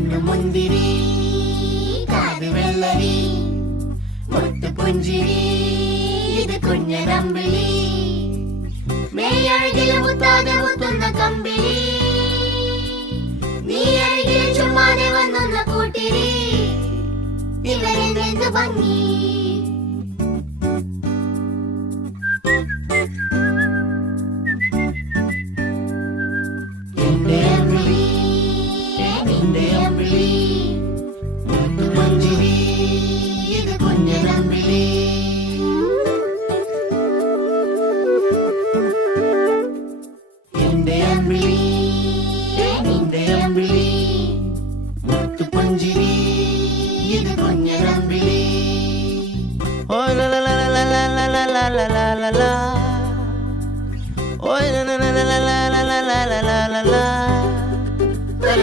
കണ്ണു മുന്തിരി, കാത് വെള്ളരി, മുത്തു പുഞ്ചിരി, ഇത് കുഞ്ഞനമ്പിളി. മേയഴകില് മുത്താതെ മുത്തുന്ന കമ്പിളി, നീ അഴകിൽ ചുമ്മാതെ വന്നൊന്ന കൂട്ടിരി. ഇവരെന്ത് ഭംഗി